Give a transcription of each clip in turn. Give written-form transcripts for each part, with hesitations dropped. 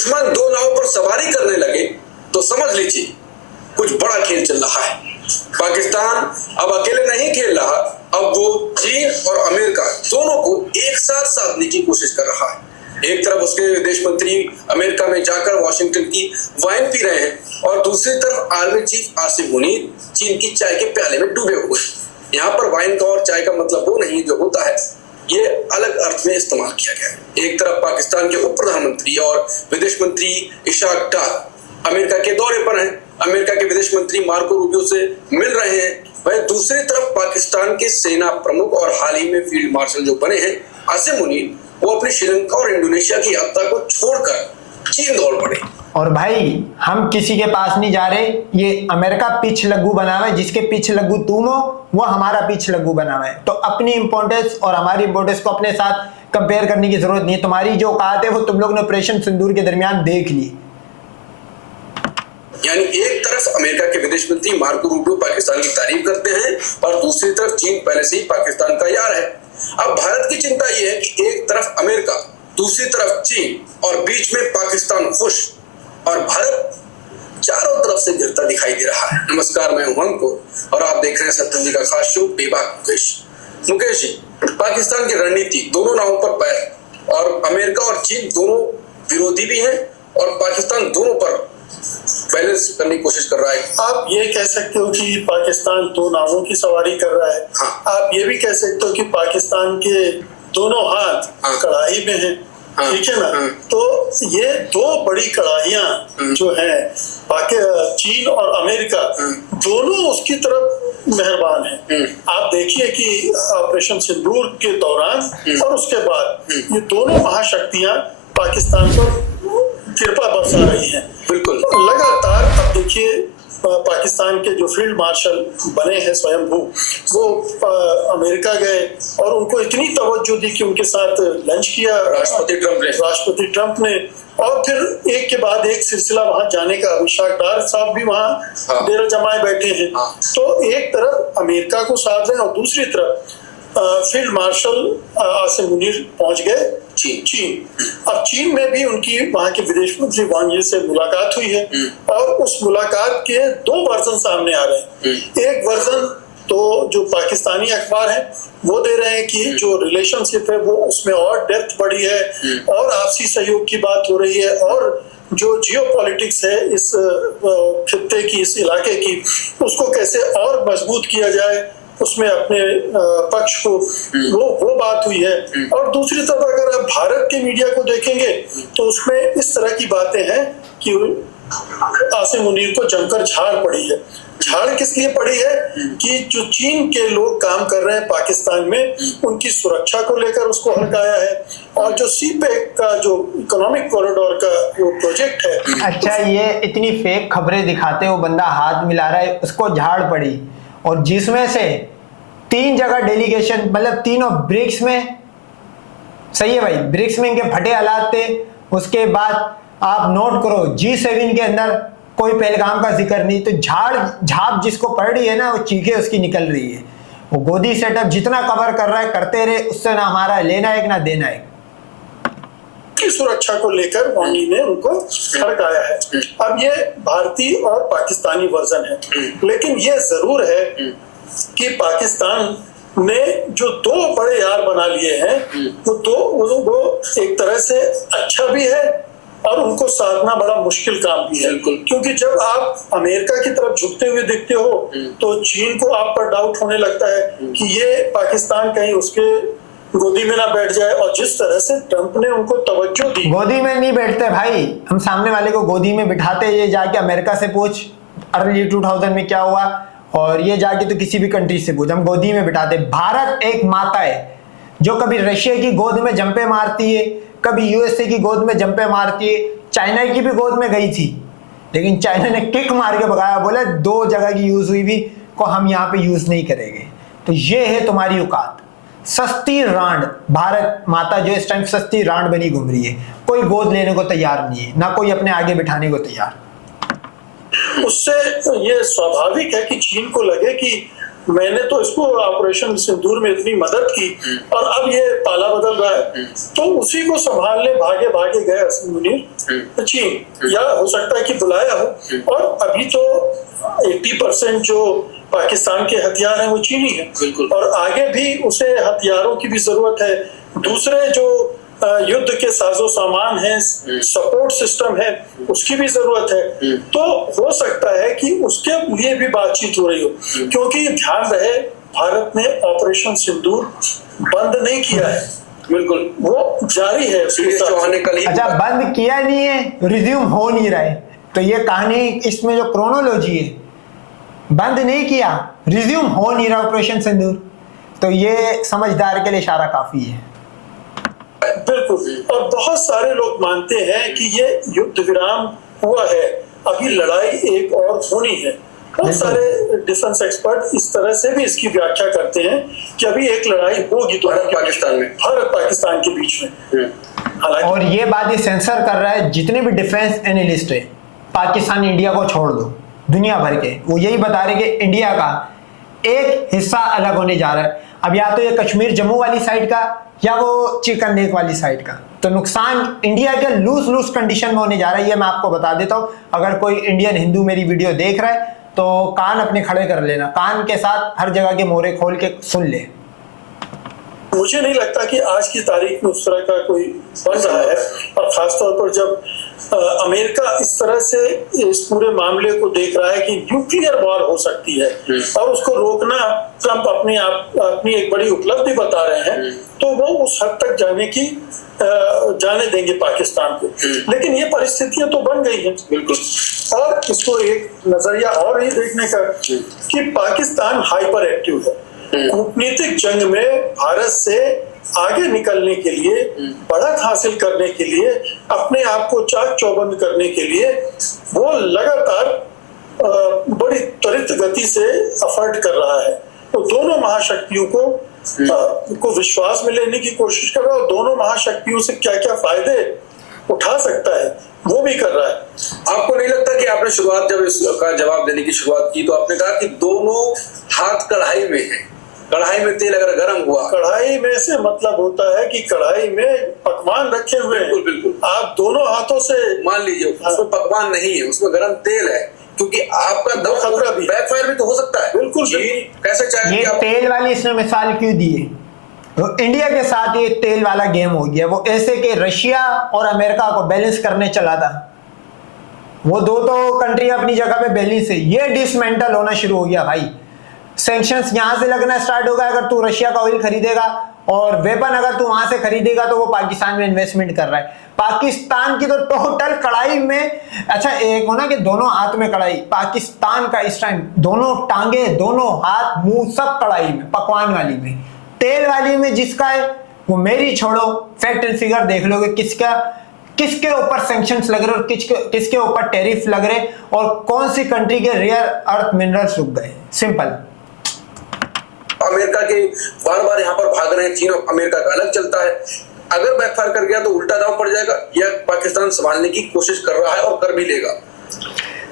दुश्मन दो नावों पर सवारी करने लगे तो समझ लीजिए कुछ बड़ा खेल चल रहा है। पाकिस्तान अब अकेले नहीं खेल रहा, अब वो चीन और अमेरिका दोनों को एक साथ साधने की कोशिश कर रहा है। एक तरफ उसके विदेश मंत्री अमेरिका में जाकर वॉशिंगटन की वाइन पी रहे हैं और दूसरी तरफ आर्मी चीफ आसिम मुनीर चीन की चाय के प्याले में डूबे हुए। यहाँ पर वाइन का और चाय का मतलब वो नहीं जो होता है, ये अलग अर्थ में इस्तेमाल किया गया है। एक तरफ पाकिस्तान के उप प्रधानमंत्री और विदेश मंत्री इशाक डार अमेरिका के दौरे पर हैं, अमेरिका के विदेश मंत्री मार्को रूबियो से मिल रहे हैं। वहीं दूसरी तरफ पाकिस्तान के सेना प्रमुख और हाल ही में फील्ड मार्शल जो बने हैं आसिम मुनीर, वो अपनी श्रीलंका और इंडोनेशिया की यात्रा को छोड़कर चीन दौड़ पड़े। और भाई हम किसी के पास नहीं जा रहे, ये अमेरिका पिछ लग्गू बना हुआ है, जिसके पिछ लग्गू तुम हो वो हमारा पिछ लग्गू बना हुआ है। तो अपनी इंपॉर्टेंस और हमारी इंपॉर्टेंस को अपने साथ कंपेयर करने की जरूरत नहीं है। तुम्हारी जो औकात है वो तुम लोग ने ऑपरेशन सिंदूर के दरमियान देख ली। यानी एक तरफ अमेरिका के विदेश मंत्री मार्को रूबियो पाकिस्तान की तारीफ करते हैं और दूसरी तरफ चीन पहले से ही पाकिस्तान का यार है। अब भारत की चिंता यह है कि एक तरफ अमेरिका, दूसरी तरफ चीन और बीच में पाकिस्तान खुश और भारत चारों तरफ से गिरता दिखाई दे रहा है। नमस्कार, मैं हूं अंकुर और आप देख रहे हैं सत्यम जी का खास शो बेबाक मुकेश। मुकेश जी, पाकिस्तान की रणनीति दोनों नावों पर पैर और अमेरिका और चीन दोनों विरोधी भी हैं और पाकिस्तान दोनों पर बैलेंस करने की कोशिश कर रहा है। आप ये कह सकते हो कि पाकिस्तान दो नावों की सवारी कर रहा है। हाँ। आप ये भी कह सकते हो कि पाकिस्तान के दोनों हाथ कढ़ाई में हैं। ठीक है ना। तो ये दो बड़ी कढ़ाइयां जो हैं चीन और अमेरिका, दोनों उसकी तरफ मेहरबान हैं। आप देखिए कि ऑपरेशन सिंदूर के दौरान और उसके बाद ये दोनों महाशक्तियां पाकिस्तान पर कृपा बरसा रही हैं। बिल्कुल लगातार अब देखिए पाकिस्तान के जो फील्ड मार्शल बने हैं स्वयंभू, वो अमेरिका गए और उनको इतनी तवज्जो दी कि उनके साथ लंच किया राष्ट्रपति ट्रंप ने और फिर एक के बाद एक सिलसिला वहां जाने का। इशाक डार साहब भी वहां डेरा जमाए बैठे हैं। तो एक तरफ अमेरिका को साथ रहे और दूसरी तरफ फील्ड मार्शल आसिम मुनीर पहुंच गए चीन। अब चीन में भी उनकी वहां के विदेश मंत्री वांग यी से मुलाकात हुई है और उस मुलाकात के दो वर्जन सामने आ रहे हैं। एक वर्जन तो जो पाकिस्तानी अखबार है वो दे रहे हैं कि जो रिलेशनशिप है वो उसमें और डेप्थ बढ़ी है और आपसी सहयोग की बात हो रही है और जो जियोपॉलिटिक्स है इस खित्ते की, इस इलाके की, उसको कैसे और मजबूत किया जाए, उसमें अपने पक्ष को वो बात हुई है। और दूसरी तरफ अगर आप भारत के मीडिया को देखेंगे तो उसमें इस तरह की बातें हैं कि आसिम मुनीर को जमकर झाड़ पड़ी है। झाड़ किस लिए पड़ी है कि जो चीन के लोग काम कर रहे हैं पाकिस्तान में, उनकी सुरक्षा को लेकर उसको हल्काया है और जो सीपेक का जो इकोनॉमिक कॉरिडोर का वो प्रोजेक्ट है। अच्छा, ये इतनी फेक खबरें दिखाते हो, बंदा हाथ मिला रहा है, उसको झाड़ पड़ी, और जिसमें से 3 जगह डेलीगेशन, मतलब तीनों ब्रिक्स में, सही है भाई, ब्रिक्स में इनके फटे हालात थे। उसके बाद आप नोट करो G7 के अंदर कोई पहलगाम का जिक्र नहीं। तो झाप जिसको पड़ रही है ना, वो चीखें उसकी निकल रही है। वो गोदी सेटअप जितना कवर कर रहा है करते रहे, उससे ना हमारा लेना है ना देना है। की सुरक्षा को लेकर वांग यी ने उनको खड़काया है। अब ये भारतीय और पाकिस्तानी वर्जन है, लेकिन ये जरूर है कि पाकिस्तान ने जो दो बड़े यार बना लिए हैं वो एक तरह से अच्छा भी है और उनको साधना बड़ा मुश्किल काम भी है। क्योंकि जब आप अमेरिका की तरफ झुकते हुए दिखते हो तो चीन को आप पर डाउट होने लगता है कि ये पाकिस्तान कहीं उसके गोदी में ना बैठ जाए। और जिस तरह से ट्रंप ने उनको तवज्जो दी, गोदी में नहीं बैठते भाई, हम सामने वाले को गोदी में बिठाते। ये जाके अमेरिका से पूछ अर्ली 2000 में क्या हुआ, और ये जाके तो किसी भी कंट्री से पूछ, हम गोदी में बिठाते। भारत एक माता है जो कभी रशिया की गोद में जंपे मारती है, कभी यूएसए की गोद में जंपे मारती है, चाइना की भी गोद में गई थी, लेकिन चाइना ने किक मार के भगाया, बोले 2 जगह की यूज हुई भी को हम यहाँ पे यूज नहीं करेंगे। तो ये है तुम्हारी औकात, सस्ती रांड। भारत माता जो इस टाइम सस्ती रांड बनी घूम रही है, कोई गोद लेने को तैयार नहीं है, ना कोई अपने आगे बिठाने को तैयार। उससे ये स्वाभाविक है कि चीन को लगे कि मैंने तो इसको ऑपरेशन सिंदूर में इतनी मदद की और अब ये पाला बदल रहा है, तो उसी को संभालने भागे भागे गए हसन मुनीर चीन, या हो सकता है कि बुलाया हो। और अभी तो 80% जो पाकिस्तान के हथियार हैं वो चीनी है, और आगे भी उसे हथियारों की भी जरूरत है। दूसरे जो युद्ध के साजो सामान है, सपोर्ट सिस्टम है, उसकी भी जरूरत है। तो हो सकता है कि उसके लिए भी बातचीत हो रही हो, क्योंकि ध्यान रहे भारत ने ऑपरेशन सिंदूर बंद नहीं किया है, बिल्कुल वो जारी है। चौहान ने कल ही अच्छा, बंद किया नहीं है, रिज्यूम हो नहीं रहा है। तो ये कहानी, इसमें जो क्रोनोलॉजी है, बंद नहीं किया, रिज्यूम हो नहीं रहा ऑपरेशन सिंदूर, तो ये समझदार के लिए इशारा काफी है। बिल्कुल, और बहुत सारे लोग मानते हैं कि ये युद्ध विराम हुआ है, अभी लड़ाई एक और होनी है। बहुत सारे डिफेंस एक्सपर्ट इस तरह से भी इसकी व्याख्या करते हैं कि अभी एक लड़ाई होगी तो भारत पाकिस्तान के बीच में। और ये बात ये सेंसर कर रहा है जितने भी डिफेंस एनालिस्ट है, पाकिस्तान इंडिया को छोड़ दो, दुनिया भर के वो यही बता रहे कि इंडिया का एक हिस्सा अलग होने जा रहा है। अब या तो ये कश्मीर जम्मू वाली साइड का, या वो चिकन नेक वाली साइड का। तो नुकसान इंडिया के लूज लूज कंडीशन में होने जा रहा है, ये मैं आपको बता देता हूं। अगर कोई इंडियन हिंदू मेरी वीडियो देख रहा है तो कान अपने खड़े कर लेना, कान के साथ हर जगह के मोरे खोल के सुन ले। मुझे नहीं लगता कि आज की तारीख में उस तरह का कोई बन रहा है, और खासतौर पर जब अमेरिका इस तरह से इस पूरे मामले को देख रहा है कि न्यूक्लियर वॉर हो सकती है और उसको रोकना ट्रंप अपनी एक बड़ी उपलब्धि बता रहे हैं, तो वो उस हद तक जाने देंगे पाकिस्तान को। लेकिन ये परिस्थितियां तो बन गई हैं, बिल्कुल। और इसको एक नजरिया और ये देखने का कि पाकिस्तान हाइपर एक्टिव है। कूटनीतिक जंग में भारत से आगे निकलने के लिए, बढ़त हासिल करने के लिए, अपने आप को चाक चौबंद करने के लिए वो लगातार बड़ी त्वरित गति से एफर्ट कर रहा है। तो दोनों महाशक्तियों को विश्वास में लेने की कोशिश कर रहा है, और दोनों महाशक्तियों से क्या क्या फायदे उठा सकता है वो भी कर रहा है। आपको नहीं लगता कि आपने शुरुआत, जब इसका जवाब देने की शुरुआत की, तो आपने कहा कि दोनों हाथ कढ़ाई में है, कढ़ाई में तेल अगर गर्म हुआ, कढ़ाई में से मतलब होता है कि कढ़ाई में पकवान रखे हुए हैं, बिल्कुल बिल्कुल, आप दोनों हाथों से मान लीजिए उसमें पकवान नहीं है, उसमें गर्म तेल है, क्योंकि आपका दम खतरा भी, बैकफायर भी तो हो सकता है। बिल्कुल, कैसे चाहे ये तेल वाली इसने मिसाल क्यों दी है? तो इंडिया के साथ ये तेल वाला गेम हो गया। वो ऐसे कि रशिया और अमेरिका को बैलेंस करने चला था, वो दो तो कंट्री अपनी जगह पे बैलेंस है, ये डिसमेंटल होना शुरू हो गया भाई। सैंक्शंस यहां से लगना स्टार्ट होगा अगर तू रशिया का ऑयल खरीदेगा, और वेपन अगर तू वहां से खरीदेगा तो वो पाकिस्तान में इन्वेस्टमेंट कर रहा है। पाकिस्तान की तो टोटल कढ़ाई में, अच्छा एक हो ना कि दोनों हाथ में कढ़ाई, पाकिस्तान का इस टाइम दोनों टांगे, दोनों हाथ, मुंह सब कढ़ाई में, पकवान वाली में। तेल वाली में जिसका है वो मेरी छोड़ो, फैक्ट एंड फिगर देख लोगे किसके ऊपर सैंक्शंस लग रहे और किसके ऊपर टैरिफ लग रहे, और कौन सी कंट्री के रेयर अर्थ मिनरल्स रुक गए। सिंपल। अमेरिका के बार बार यहाँ पर भाग रहे हैं, चीन और अमेरिका का अलग चलता है। अगर बैकफायर कर गया तो उल्टा दांव पड़ जाएगा, या पाकिस्तान संभालने की कोशिश कर रहा है और कर भी लेगा।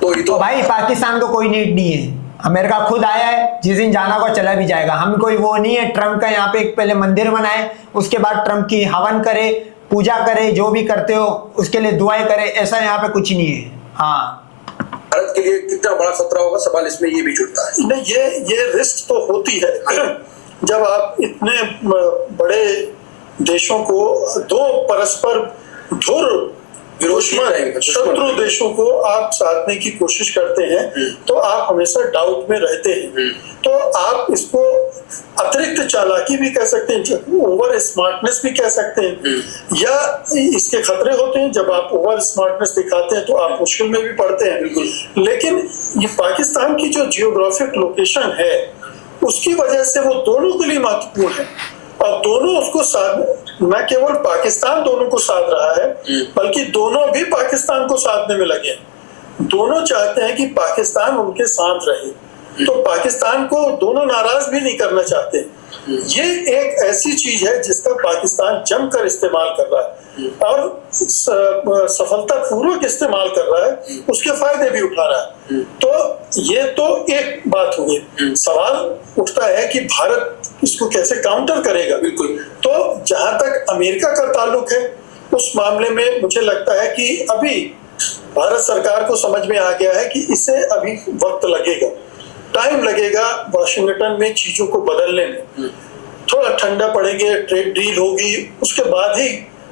तो ये तो भाई पाकिस्तान को कोई नीड नहीं है, अमेरिका खुद आया है, जिस दिन जाना को चला भी जाएगा। हम कोई वो नहीं है ट्रम्प का यहाँ पे एक पहले मंदिर बनाए, उसके बाद ट्रम्प की हवन करे, पूजा करे, जो भी करते हो उसके लिए दुआएं करे, ऐसा यहाँ पे कुछ नहीं है। हाँ, भारत के लिए कितना बड़ा खतरा होगा, सवाल इसमें ये भी जुड़ता है। नहीं, ये रिस्क तो होती है जब आप इतने बड़े देशों को, दो परस्पर धुर शत्रु देशों को आप साधने की कोशिश करते हैं, तो आप हमेशा डाउट में रहते हैं। तो आप इसको अतिरिक्त चालाकी भी कह सकते हैं, ओवर स्मार्टनेस भी कह सकते हैं, या इसके खतरे होते हैं। जब आप ओवर स्मार्टनेस दिखाते हैं तो आप मुश्किल में भी पड़ते हैं। लेकिन ये पाकिस्तान की जो जियोग्राफिक लोकेशन है उसकी वजह से वो दोनों के लिए महत्वपूर्ण है, और दोनों उसको साध, न केवल पाकिस्तान दोनों को साध रहा है, बल्कि दोनों भी पाकिस्तान को साधने में लगे। दोनों चाहते हैं कि पाकिस्तान उनके साथ रहे, तो पाकिस्तान को दोनों नाराज भी नहीं करना चाहते। ये एक ऐसी चीज है जिसका पाकिस्तान जमकर इस्तेमाल कर रहा है। और सफलता पूर्वक इस्तेमाल कर रहा है, उसके फायदे भी उठा रहा है। तो ये तो एक बात हुई। सवाल उठता है कि भारत इसको कैसे काउंटर करेगा। बिल्कुल। तो जहां तक अमेरिका का ताल्लुक है, उस मामले में मुझे लगता है कि अभी भारत सरकार को समझ में आ गया है कि इसे अभी वक्त लगेगा, टाइम लगेगा वाशिंगटन में चीजों को बदलने में। थोड़ा ठंडा पड़ेंगे, ट्रेड डील होगी, उसके बाद ही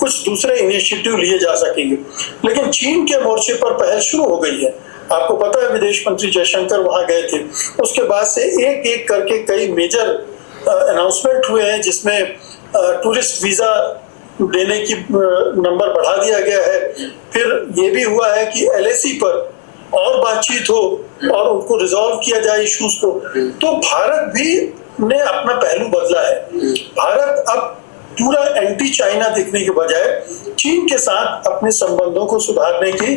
कुछ दूसरे इनिशिएटिव लिए जा सकेंगे। लेकिन चीन के मोर्चे पर पहल शुरू हो गई है। आपको पता है विदेश मंत्री जयशंकर वहां गए थे, उसके बाद से एक एक करके कई मेजर अनाउंसमेंट हुए हैं, जिसमें टूरिस्ट वीजा देने की नंबर बढ़ा दिया गया है। फिर ये भी हुआ है कि LAC पर और बातचीत हो और उनको रिजॉल्व किया जाए इश्यूज को। तो भारत भी ने अपना पहलू बदला है। भारत अब पूरा एंटी चाइना दिखने के बजाय चीन के साथ अपने संबंधों को सुधारने की,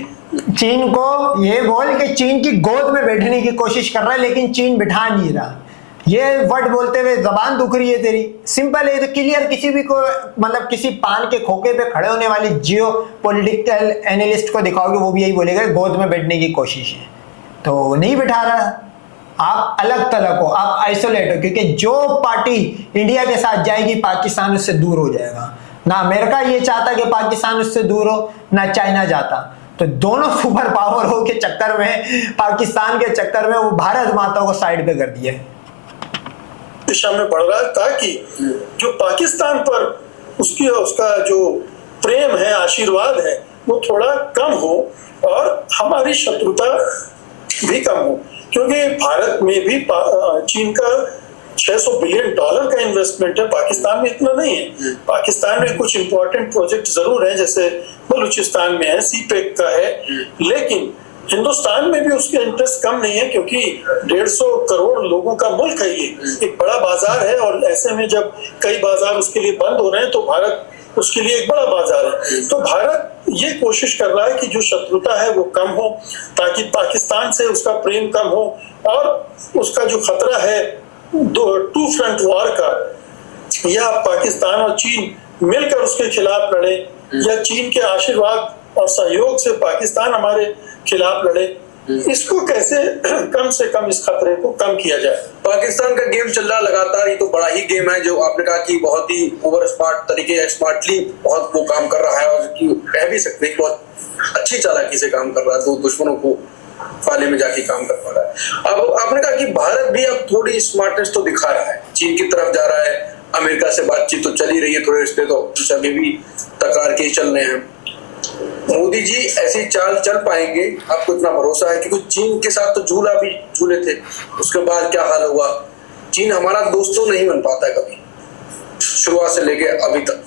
चीन को ये बोल के चीन की गोद में बैठने की कोशिश कर रहा है, लेकिन चीन बिठा नहीं रहा। ये वर्ड बोलते हुए जबान दुख रही है तेरी। सिंपल है, तो क्लियर, किसी भी को मतलब किसी पान के खोखे पे खड़े होने वाले जियो पॉलिटिकल एनालिस्ट को दिखाओगे, वो भी यही बोलेगा गोद में बैठने की कोशिश है। तो नहीं बिठा रहा, आप अलग थलग हो, आप आइसोलेट हो, क्योंकि जो पार्टी इंडिया के साथ जाएगी पाकिस्तान उससे दूर हो जाएगा। ना अमेरिका ये चाहता कि पाकिस्तान उससे दूर हो, ना चाइना चाहता। तो दोनों सुपर पावर हो के चक्कर में, पाकिस्तान के चक्कर में वो भारत माता को साइड पे कर दिया है, दिशा में बढ़ रहा है, ताकि जो पाकिस्तान पर उसका जो प्रेम है, आशीर्वाद है, वो थोड़ा कम हो और हमारी शत्रुता भी कम हो। क्योंकि भारत में भी चीन का $600 बिलियन का इन्वेस्टमेंट है, पाकिस्तान में इतना नहीं है। पाकिस्तान में कुछ इंपॉर्टेंट प्रोजेक्ट जरूर है, जैसे बलूचिस्तान में है, CPEC का है, लेकिन हिंदुस्तान में भी उसके इंटरेस्ट कम नहीं है, क्योंकि 150 करोड़ लोगों का मुल्क है, ये एक बड़ा बाजार है। और ऐसे में जब कई बाजार उसके लिए बंद हो रहे हैं, तो भारत उसके लिए एक बड़ा बाजार है। तो भारत ये कोशिश कर रहा है कि जो शत्रुता है वो कम हो, ताकि पाकिस्तान से उसका प्रेम कम हो और उसका जो खतरा है टू फ्रंट वॉर का, या पाकिस्तान और चीन मिलकर उसके खिलाफ लड़े, या चीन के आशीर्वाद और सहयोग से पाकिस्तान हमारे खिलाफ लड़े, इसको कैसे कम से कम इस खतरे को कम किया जाए। पाकिस्तान का गेम चल रहा लगातार, ये तो बड़ा ही गेम है, जो आपने कहा कि बहुत ही ओवर स्मार्ट तरीके, स्मार्टली बहुत वो काम कर रहा है, और कह भी सकते हैं बहुत अच्छी चालाकी से काम कर रहा है, तो दुश्मनों को पाले में जाके काम कर पा रहा है। अब आपने कहा कि भारत भी अब थोड़ी स्मार्टनेस तो दिखा रहा है, चीन की तरफ जा रहा है, अमेरिका से बातचीत तो चल ही रही है, थोड़े रिश्ते तो अभी भी तकार के चल रहे हैं। मोदी जी ऐसी चाल चल पाएंगे, आपको इतना भरोसा है? क्योंकि चीन के साथ तो झूला भी झूले थे, उसके बाद क्या हाल हुआ। चीन हमारा दोस्त तो नहीं बन पाता है कभी, शुरुआत से लेके अभी तक।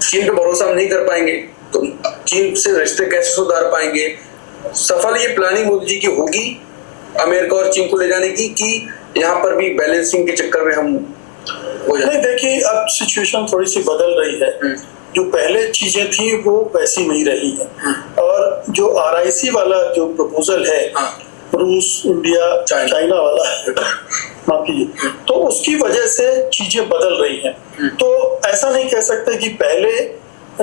चीन पे भरोसा हम नहीं कर पाएंगे तो चीन से रिश्ते कैसे सुधार पाएंगे? सफल ये प्लानिंग मोदी जी की होगी अमेरिका और चीन को ले जाने की, कि यहाँ पर भी बैलेंसिंग के चक्कर में हम हो जाए? नहीं, देखिए अब सिचुएशन थोड़ी सी बदल रही है। जो पहले चीजें थी वो वैसी नहीं रही है, और जो RIC वाला जो प्रपोजल है, रूस, इंडिया, चाइना वाला माफी, तो उसकी वजह से चीजें बदल रही हैं। तो ऐसा नहीं कह सकते कि पहले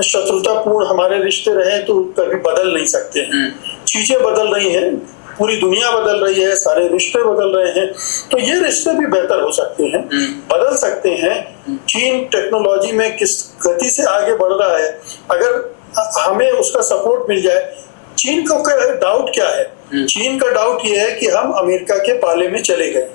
शत्रुतापूर्ण हमारे रिश्ते रहे तो कभी बदल नहीं सकते हैं। चीजें बदल रही हैं, पूरी दुनिया बदल रही है, सारे रिश्ते बदल रहे हैं, तो ये रिश्ते भी बेहतर हो सकते हैं, बदल सकते हैं। चीन टेक्नोलॉजी में किस गति से आगे बढ़ रहा है, अगर हमें उसका सपोर्ट मिल जाए। चीन का डाउट क्या है? चीन का डाउट ये है कि हम अमेरिका के पाले में चले गए।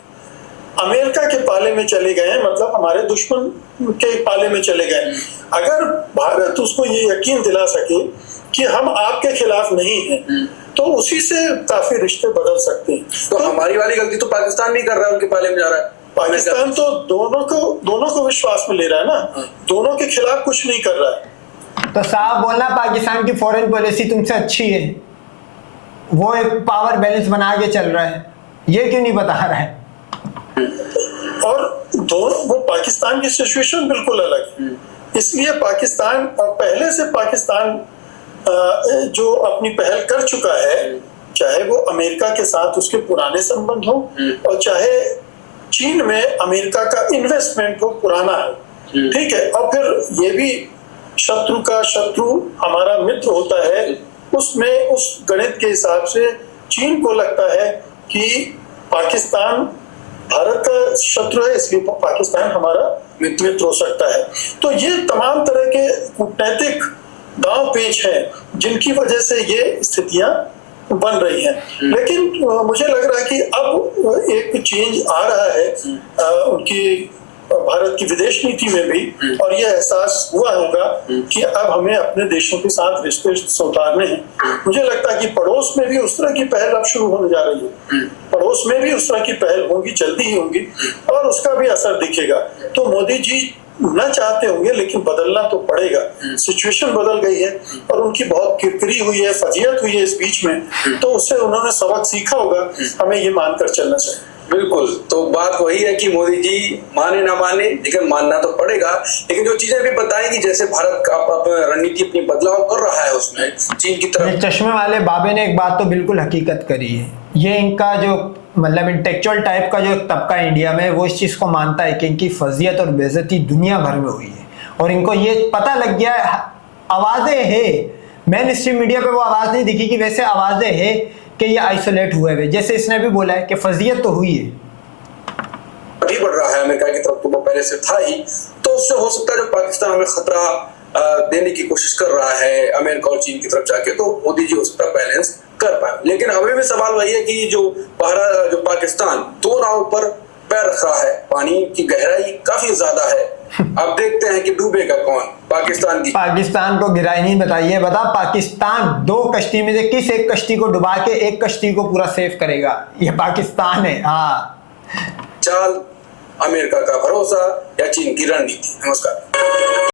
अमेरिका के पाले में चले गए मतलब हमारे दुश्मन के पाले में चले गए। अगर भारत उसको ये यकीन दिला सके कि हम आपके खिलाफ नहीं हैं, तो उसी से काफी रिश्ते बदल सकते हैं। तो हमारी वाली गलती तो पाकिस्तान नहीं कर रहा है, उनके पाले में जा रहा है। पाकिस्तान तो दोनों को विश्वास में ले रहा है ना, दोनों के खिलाफ कुछ नहीं कर रहा है। तो साफ बोलना, पाकिस्तान की फॉरेन पॉलिसी तुमसे अच्छी है, वो एक पावर बैलेंस बना के चल रहा है, ये क्यों नहीं बता रहा है? और दोनों, वो पाकिस्तान की सिचुएशन बिल्कुल अलग है, इसलिए पाकिस्तान पहले से पाकिस्तान जो अपनी पहल कर चुका है, चाहे वो अमेरिका के साथ उसके पुराने संबंध हो और चाहे चीन में अमेरिका का इन्वेस्टमेंट हो पुराना है, ठीक है। और फिर ये भी शत्रु का शत्रु हमारा मित्र होता है, उसमें उस गणित के हिसाब से चीन को लगता है कि पाकिस्तान भारत का शत्रु है, इसलिए पाकिस्तान हमारा मित्र हो सकता है। तो ये तमाम तरह के कूटनैतिक दांव पेच हैं जिनकी वजह से ये स्थितियां बन रही हैं। लेकिन मुझे लग रहा है कि अब एक चेंज आ रहा है उनकी भारत की विदेश नीति में भी, और यह एहसास हुआ होगा कि अब हमें अपने देशों के साथ रिश्ते सुधारने हैं। मुझे लगता है कि पड़ोस में भी उस तरह की पहल अब शुरू होने जा रही है, पड़ोस में भी उस तरह की पहल होगी, जल्दी ही होगी, और उसका भी असर दिखेगा। तो मोदी जी न चाहते होंगे लेकिन बदलना तो पड़ेगा। सिचुएशन बदल गई है और उनकी बहुत किरकिरी हुई है, फजीयत हुई है इस बीच में, तो उससे उन्होंने सबक सीखा होगा, हमें ये मानकर चलना चाहिए। बिल्कुल, तो बात वही है कि मोदी जी माने ना माने लेकिन मानना तो पड़ेगा। लेकिन जो चीजें भी बताई कि जैसे भारत का रणनीति अपनी बदलाव कर रहा है उसमें चीन की तरफ। चश्मे वाले बाबे ने एक बात तो बिल्कुल हकीकत करी है, ये इनका जो मतलब इंटेलेक्चुअल टाइप का जो तबका इंडिया में, वो इस चीज को मानता है कि इनकी फजीयत और बेइज्जती दुनिया भर में हुई है, और इनको ये पता लग गया है। आवाजें है, मेन स्ट्रीम मीडिया पे वो आवाज नहीं दिखी कि वैसे आवाजें है कि ये आइसोलेट हुए हुए, जैसे इसने भी बोला है कि फजीयत तो हुई है, अभी बढ़ रहा है अमेरिका की तरफ, तो वो पहले से था ही। तो उससे हो सकता है जो पाकिस्तान में खतरा देने की कोशिश कर रहा है अमेरिका और चीन की तरफ जाके, तो मोदी जी हो सकता है बैलेंस कर पाए। लेकिन अभी भी सवाल वही है कि जो पाकिस्तान दो नाव पर पैर रख रहा है, पानी की गहराई काफी ज्यादा है। अब देखते हैं कि डूबेगा कौन, पाकिस्तान को गहराई नहीं बताइए, बता पाकिस्तान दो कश्ती में से किस एक कश्ती को डुबा के एक कश्ती को पूरा सेव करेगा, ये पाकिस्तान है। हाँ, चाल अमेरिका का भरोसा या चीन की रणनीति। नमस्कार।